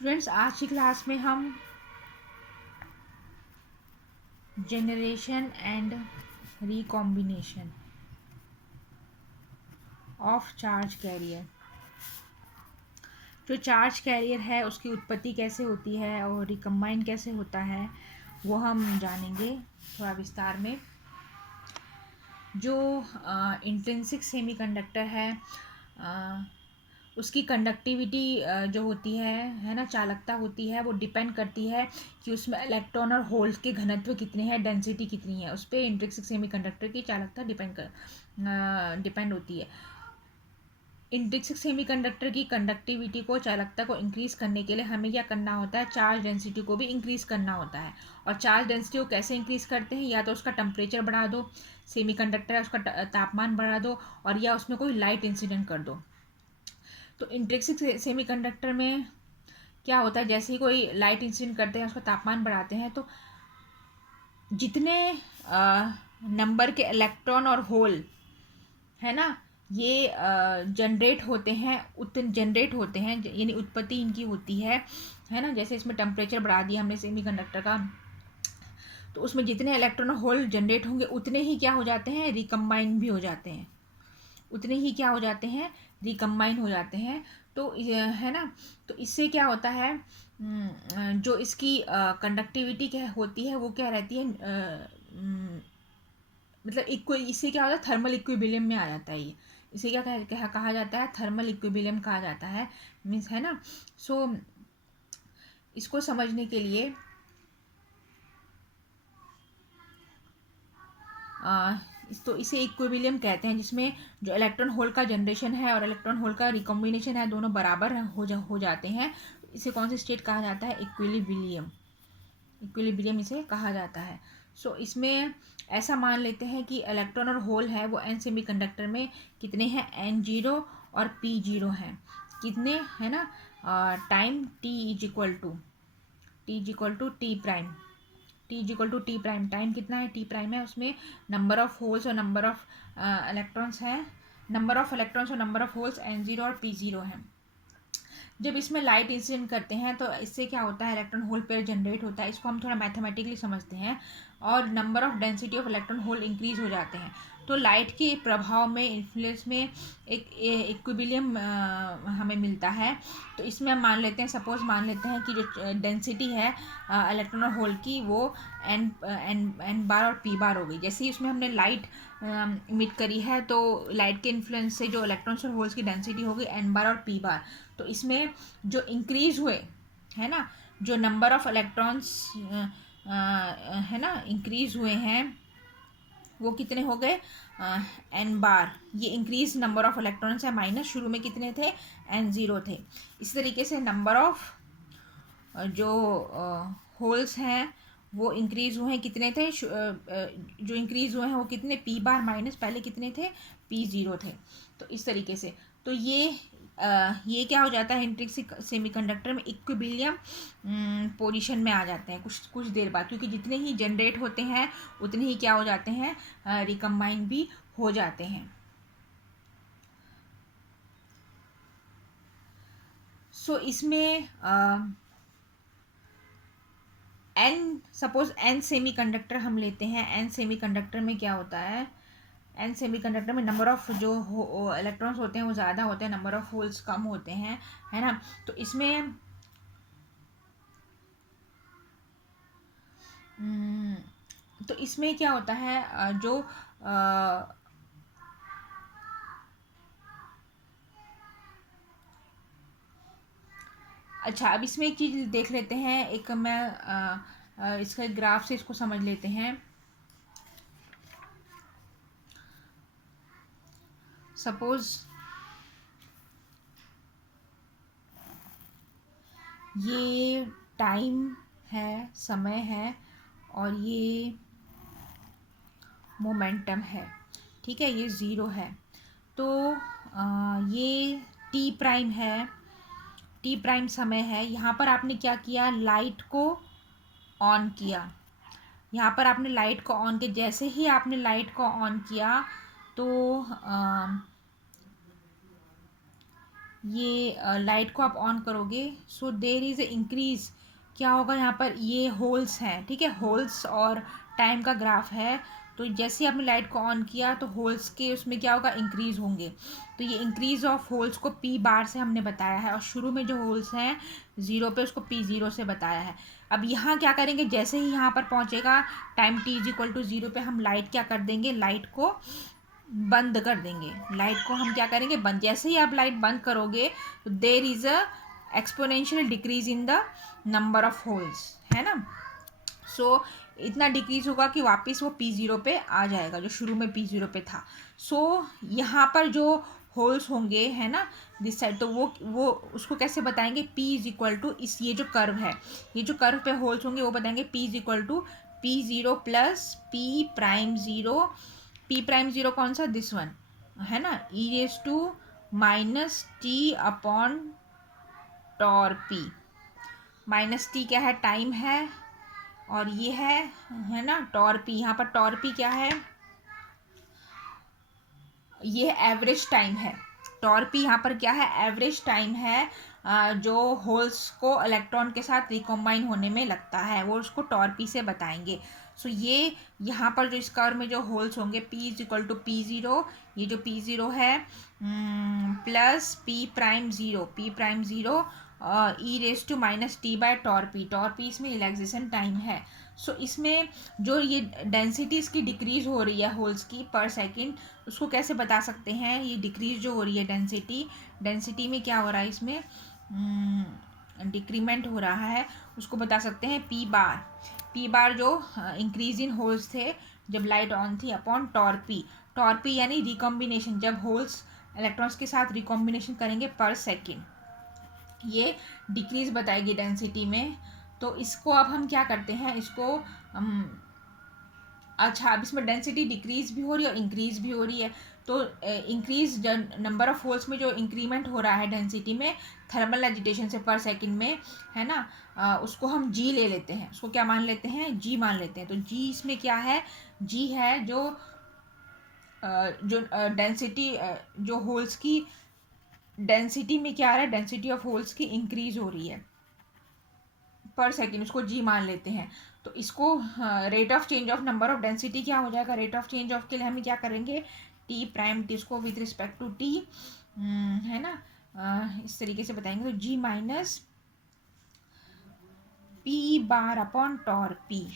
Students, आज की class में हम generation and recombination of charge carrier, जो चार्ज कैरियर है उसकी उत्पत्ति कैसे होती है और रिकम्बाइन कैसे होता है वो हम जानेंगे थोड़ा विस्तार में। जो इंट्रिंसिक सेमीकंडक्टर है उसकी कंडक्टिविटी जो होती है ना, चालकता होती है, वो डिपेंड करती है कि उसमें इलेक्ट्रॉन और होल्स के घनत्व कितने हैं, डेंसिटी कितनी है, उस पर इंट्रिंसिक सेमीकंडक्टर की चालकता डिपेंड होती है। इंट्रिंसिक सेमीकंडक्टर की कंडक्टिविटी को, चालकता को इंक्रीज करने के लिए हमें क्या करना होता है, चार्ज डेंसिटी को भी इंक्रीज करना होता है। और चार्ज डेंसिटी को कैसे इंक्रीज करते हैं, या तो उसका टेम्परेचर बढ़ा दो, सेमीकंडक्टर है उसका तापमान बढ़ा दो, और या उसमें कोई लाइट इंसिडेंट कर दो। तो इंट्रिंसिक सेमीकंडक्टर में क्या होता है, जैसे ही कोई लाइट इंसिडेंट करते हैं, उसका तापमान बढ़ाते हैं, तो जितने नंबर के इलेक्ट्रॉन और होल है ना, ये जनरेट होते हैं, उतने जनरेट होते हैं, यानी उत्पत्ति इनकी होती है ना। जैसे इसमें टेम्परेचर बढ़ा दिया हमने सेमीकंडक्टर का, तो उसमें जितने इलेक्ट्रॉन और होल जनरेट होंगे उतने ही क्या हो जाते हैं, रिकम्बाइन भी हो जाते हैं, उतने ही क्या हो जाते हैं, रिकम्बाइन हो जाते हैं। तो है ना, तो इससे क्या होता है, जो इसकी कंडक्टिविटी क्या होती है, वो क्या रहती है, मतलब इससे क्या होता है, थर्मल इक्विलिब्रियम में आ जाता है ये। इसे क्या कहा जाता है, थर्मल इक्विलिब्रियम कहा जाता है, मीन्स है ना। सो इसको समझने के लिए तो इसे इक्विलिब्रियम कहते हैं, जिसमें जो इलेक्ट्रॉन होल का जनरेशन है और इलेक्ट्रॉन होल का रिकॉम्बिनेशन है, दोनों बराबर हो जाते हैं। इसे कौन सी स्टेट कहा जाता है, इक्विलिब्रियम। इक्विलिब्रियम इसे कहा जाता है। सो इसमें ऐसा मान लेते हैं कि इलेक्ट्रॉन और होल है वो एन सेमीकंडक्टर में कितने हैं, N0 और P0 हैं, कितने है ना, time T is equal to T prime, T is equal to T prime, time कितना है, टी प्राइम है, उसमें नंबर ऑफ होल्स और नंबर ऑफ इलेक्ट्रॉन्स हैं, नंबर ऑफ इलेक्ट्रॉन्स और नंबर ऑफ होल्स N0 और P0 हैं। जब इसमें लाइट इंसिडेंट करते हैं तो इससे क्या होता है, इलेक्ट्रॉन होल पेयर जनरेट होता है। इसको हम थोड़ा मैथमेटिकली समझते हैं, और number of density of electron hole increase हो जाते हैं। तो लाइट के प्रभाव में, इन्फ्लुएंस में एक इक्विलिब्रियम हमें मिलता है। तो इसमें हम मान लेते हैं, सपोज मान लेते हैं कि जो डेंसिटी है इलेक्ट्रॉन और होल की, वो एन एन एन बार और पी बार हो गई। जैसे ही उसमें हमने लाइट इमिट करी है, तो लाइट के इन्फ्लुएंस से जो इलेक्ट्रॉन्स और होल्स की डेंसिटी हो गई एन बार और पी बार। तो इसमें जो इंक्रीज हुए है ना, जो नंबर ऑफ इलेक्ट्रॉन्स है ना इंक्रीज हुए हैं, वो कितने हो गए, एन बार। ये इंक्रीज नंबर ऑफ इलेक्ट्रॉन्स है, माइनस शुरू में कितने थे, N0 थे। इस तरीके से नंबर ऑफ जो होल्स हैं वो इंक्रीज हुए हैं, कितने थे, जो इंक्रीज हुए हैं वो कितने, पी बार माइनस पहले कितने थे, P0 थे। तो इस तरीके से तो ये क्या हो जाता है, इंट्रिंसिक सेमीकंडक्टर में इक्विलिब्रियम पोजीशन में आ जाते हैं कुछ देर बाद, क्योंकि जितने ही जनरेट होते हैं उतने ही क्या हो जाते हैं, रिकम्बाइन भी हो जाते हैं। सो इसमें सपोज एन सेमीकंडक्टर हम लेते हैं। एन सेमीकंडक्टर में क्या होता है, एन सेमीकंडक्टर में नंबर ऑफ जो इलेक्ट्रॉन्स होते हैं वो ज़्यादा होते हैं, नंबर ऑफ होल्स कम होते हैं, है ना। तो इसमें तो इसमें क्या होता है, जो अच्छा, अब इसमें एक चीज़ देख लेते हैं, एक मैं इसका एक ग्राफ से इसको समझ लेते हैं। सपोज ये टाइम है, समय है, और ये मोमेंटम है, ठीक है, ये ज़ीरो है। तो ये टी प्राइम है, टी प्राइम समय है। यहाँ पर आपने क्या किया, लाइट को ऑन किया, यहाँ पर आपने लाइट को ऑन किया। जैसे ही आपने लाइट को ऑन किया, तो ये लाइट को आप ऑन करोगे, सो देर इज़ ए इंक्रीज, क्या होगा यहाँ पर, ये होल्स हैं, ठीक है, होल्स और टाइम का ग्राफ है। तो जैसे ही आपने लाइट को ऑन किया तो होल्स के उसमें क्या होगा, इंक्रीज होंगे। तो ये इंक्रीज ऑफ होल्स को पी बार से हमने बताया है, और शुरू में जो होल्स हैं ज़ीरो पे, उसको पी ज़ीरो से बताया है। अब यहाँ क्या करेंगे, जैसे ही यहाँ पर पहुँचेगा time T is equal to zero पे, हम लाइट क्या कर देंगे, लाइट को बंद कर देंगे। लाइट को हम क्या करेंगे, बंद। जैसे ही आप लाइट बंद करोगे तो there is a exponential decrease in the number of holes, है ना। सो इतना डिक्रीज होगा कि वापस वो पी ज़ीरो पे आ जाएगा, जो शुरू में पी ज़ीरो पे था। सो यहाँ पर जो होल्स होंगे, है ना, दिस साइड, तो वो उसको कैसे बताएंगे, पी इज इक्वल टू, इस ये जो कर्व है, ये जो कर्व पे होल्स होंगे वो बताएंगे P is equal to P zero plus P prime zero. P prime zero कौन सा, दिस वन, है ना, E raise to minus T upon tau P. Minus T क्या है, टाइम है, और ये है ना टॉर पी। यहाँ पर टॉर पी क्या है, ये एवरेज टाइम है। टॉर पी यहाँ पर क्या है, एवरेज टाइम है जो होल्स को इलेक्ट्रॉन के साथ रिकॉम्बाइन होने में लगता है, वो उसको टॉर पी से बताएंगे। सो ये यहाँ पर जो इस कर्व में जो होल्स होंगे, P is equal to P zero, ये जो पी ज़ीरो है plus P prime zero, P prime zero E raise to minus T by tau P इसमें रिलैक्सेशन टाइम है। सो इसमें जो ये डेंसिटी इसकी डिक्रीज हो रही है होल्स की पर सेकंड, उसको कैसे बता सकते हैं, ये डिक्रीज जो हो रही है डेंसिटी में क्या हो रहा है, इसमें डिक्रीमेंट हो रहा है, उसको बता सकते हैं पी बार जो इंक्रीज इन होल्स थे जब लाइट ऑन थी अपॉन टॉर पी यानी रिकॉम्बिनेशन, जब होल्स इलेक्ट्रॉन्स के साथ रिकॉम्बिनेशन करेंगे पर सेकेंड, ये डिक्रीज बताएगी डेंसिटी में। तो इसको अब हम क्या करते हैं, इसको अच्छा, अब इसमें डेंसिटी डिक्रीज भी हो रही है और इंक्रीज भी हो रही है। तो इंक्रीज नंबर ऑफ होल्स में जो इंक्रीमेंट हो रहा है डेंसिटी में थर्मल एजिटेशन से पर सेकंड में, है ना, उसको हम जी ले लेते हैं, उसको क्या मान लेते हैं, जी मान लेते हैं। तो जी इसमें क्या है, जी है जो डेंसिटी, जो होल्स की डेंसिटी में क्या आ रहा है, डेंसिटी ऑफ होल्स की इंक्रीज हो रही है पर सेकेंड, उसको जी मान लेते हैं। तो इसको rate of change of number of density क्या हो जाएगा, रेट ऑफ चेंज ऑफ के लिए हमें क्या करेंगे, टी प्राइम टी, इसको विथ रिस्पेक्ट टू टी, है ना, इस तरीके से बताएंगे। तो G minus P bar upon tau P.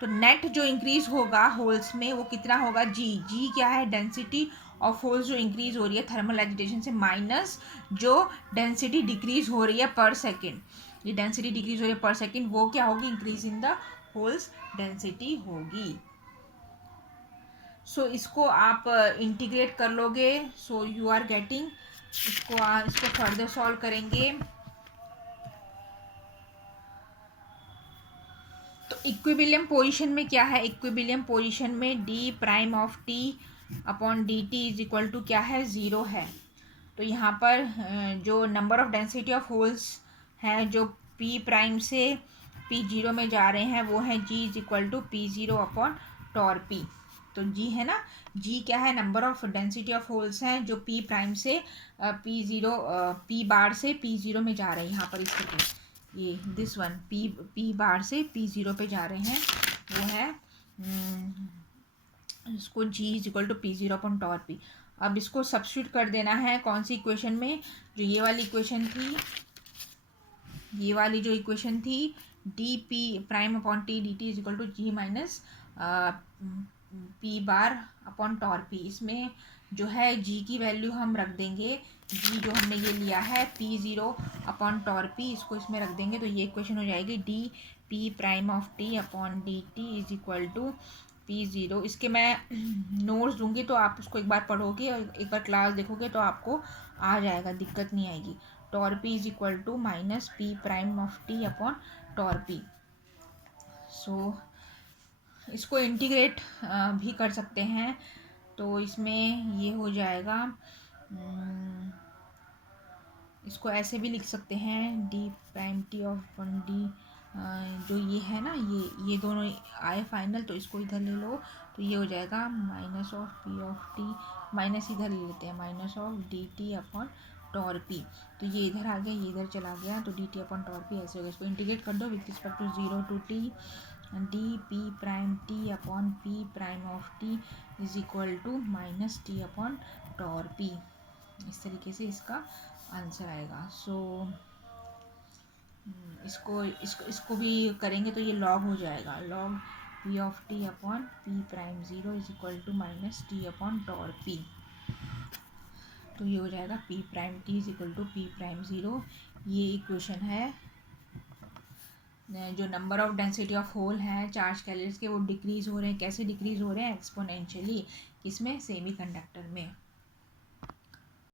तो नेट जो इंक्रीज होगा होल्स में वो कितना होगा, जी क्या है, डेंसिटी ऑफ होल्स जो इंक्रीज हो रही है थर्मल एजिटेशन से, माइनस जो डेंसिटी डिक्रीज हो रही है पर सेकेंड, ये डेंसिटी डिक्रीज हो रही है पर सेकेंड, वो क्या होगी, increase in the holes density होगी। सो इसको आप इंटीग्रेट कर लोगे, सो यू आर गेटिंग, इसको फर्दर सॉल्व करेंगे तो इक्विबिलियम पोजीशन में क्या है, इक्विबिलियम पोजीशन में D prime of T upon D T is equal to क्या है, ज़ीरो है। तो यहाँ पर जो number of density of holes हैं जो पी प्राइम से पी जीरो में जा रहे हैं वो है जी is equal to P zero upon tau P. तो जी है ना, जी क्या है, number of density of holes हैं जो पी प्राइम से पी ज़ीरो, पी बार से पी ज़ीरो में जा रहे हैं, यहाँ पर इस तरह ये दिस वन पी बार से पी ज़ीरो पे जा रहे हैं, वो है इसको G is equal to P zero upon tau P. अब इसको सब्स्टिट्यूट कर देना है कौन सी इक्वेशन में, जो ये वाली इक्वेशन थी, ये वाली जो इक्वेशन थी D P prime upon T D T is equal to G minus P bar upon tau P. इसमें जो है जी की वैल्यू हम रख देंगे, जी जो हमने ये लिया है P zero upon tau P, इसको इसमें रख देंगे। तो ये इक्वेशन हो जाएगी D P prime of T upon D T is equal to P zero. इसके मैं नोट्स दूंगी तो आप उसको एक बार पढ़ोगे और एक बार क्लास देखोगे तो आपको आ जाएगा, दिक्कत नहीं आएगी। Tau P is equal to minus P prime of T upon tau P. So इसको इंटीग्रेट भी कर सकते हैं, तो इसमें ये हो जाएगा, इसको ऐसे भी लिख सकते हैं D prime T of one D, जो ये है ना, ये दोनों आए फाइनल, तो इसको इधर ले लो, तो ये हो जाएगा minus of P of T, minus इधर ले लेते हैं, minus of D T upon tau P. तो ये इधर आ गया, ये इधर चला गया, तो D T upon tau P ऐसे हो गया। इसको इंटीग्रेट कर दो with respect to 0 to T, D P prime T upon P prime of T is equal to minus T upon tau P. इस तरीके से इसका आंसर आएगा। सो इसको भी करेंगे तो ये लॉग हो जाएगा, log P of T upon P prime zero is equal to minus T upon tau P. तो ये हो जाएगा P prime T is equal to P prime zero. ये इक्वेशन है। जो number of density of hole है charge carriers के, वो डिक्रीज हो रहे हैं। कैसे डिक्रीज हो रहे हैं? एक्सपोनेंशियली। किसमें? सेमीकंडक्टर में।